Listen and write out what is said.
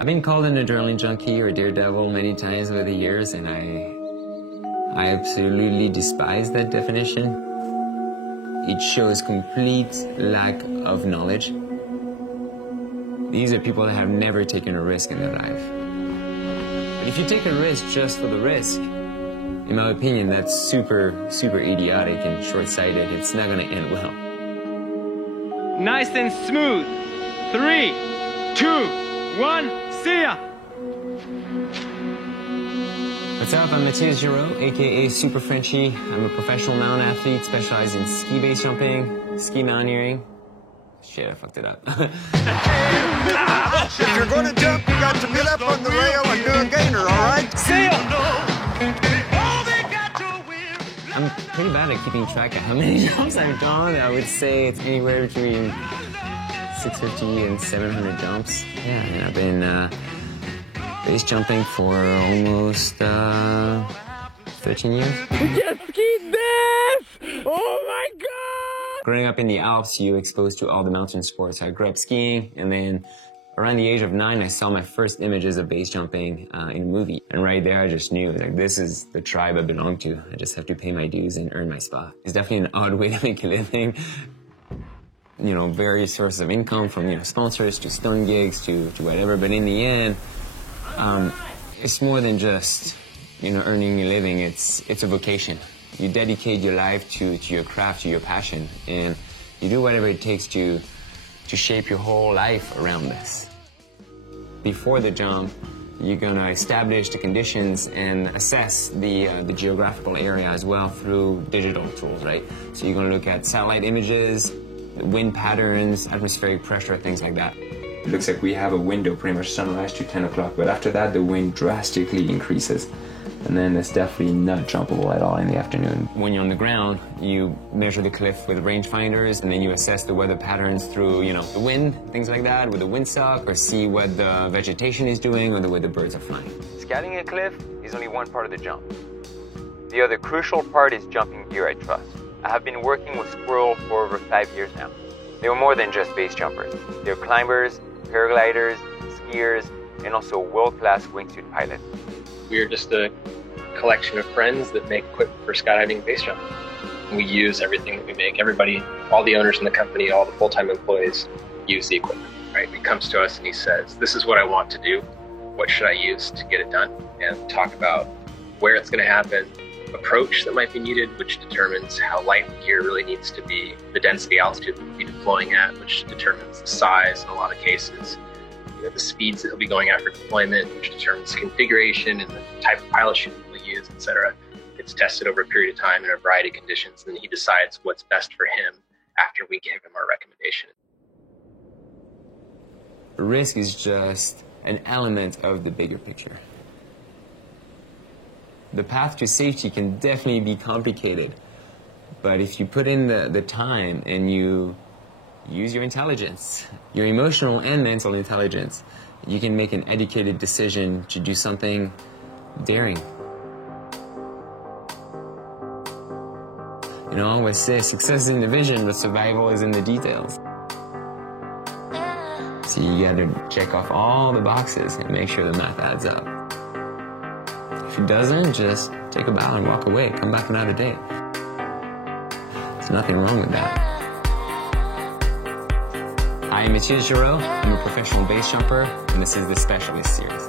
I've been called an adrenaline junkie or daredevil many times over the years, and I absolutely despise that definition. It shows complete lack of knowledge. These are people that have never taken a risk in their life. But if you take a risk just for the risk, in my opinion, that's super idiotic and short-sighted. It's not gonna end well. Nice and smooth. 3, 2, 1, see ya! What's up, I'm Matthias Giraud, aka Super Frenchie. I'm a professional mountain athlete specialized in ski base jumping, ski mountaineering. Shit, I fucked it up. If you're gonna jump, you got to get up on the rail and do a gainer, all right? See ya! I'm pretty bad at keeping track of how many jumps I've done. I would say it's anywhere between 650 and 700 jumps. Yeah, and I've been base jumping for almost 13 years. We just skied this! Oh my God! Growing up in the Alps, you're exposed to all the mountain sports. I grew up skiing, and then around the age of 9, I saw my first images of base jumping in a movie. And right there, I just knew, like, this is the tribe I belong to. I just have to pay my dues and earn my spot. It's definitely an odd way to make a living. You know, various sources of income from, you know, sponsors to stunt gigs to whatever. But in the end, it's more than just, you know, earning a living. It's a vocation. You dedicate your life to your craft, to your passion, and you do whatever it takes to shape your whole life around this. Before the jump, you're gonna establish the conditions and assess the geographical area as well through digital tools, right? So you're gonna look at satellite images, wind patterns, atmospheric pressure, things like that. It looks like we have a window pretty much sunrise to 10 o'clock, but after that the wind drastically increases. And then it's definitely not jumpable at all in the afternoon. When you're on the ground, you measure the cliff with rangefinders, and then you assess the weather patterns through, you know, the wind, things like that, with the windsock, or see what the vegetation is doing or the way the birds are flying. Scaling a cliff is only one part of the jump. The other crucial part is jumping gear I trust. I have been working with Squirrel for over 5 years now. They were more than just base jumpers. They're climbers, paragliders, skiers, and also world-class wingsuit pilots. We are just a collection of friends that make equipment for skydiving and base jumping. We use everything that we make. Everybody, all the owners in the company, all the full-time employees use the equipment, right? He comes to us and he says, this is what I want to do. What should I use to get it done? And talk about where it's going to happen, approach that might be needed, which determines how light the gear really needs to be, the density altitude that we'll be deploying at, which determines the size in a lot of cases. You know, the speeds that he'll be going after deployment, which determines configuration and the type of pilot chute we'll use, etc. It's tested over a period of time in a variety of conditions, and then he decides what's best for him after we give him our recommendation. Risk is just an element of the bigger picture. The path to safety can definitely be complicated, but if you put in the time and you use your intelligence, your emotional and mental intelligence, you can make an educated decision to do something daring. You know, I always say success is in the vision, but survival is in the details. So you gotta check off all the boxes and make sure the math adds up. If it doesn't, just take a bow and walk away. Come back another day. There's nothing wrong with that. I'm Matthias Giraud. I'm a professional base jumper, and this is the Specialist Series.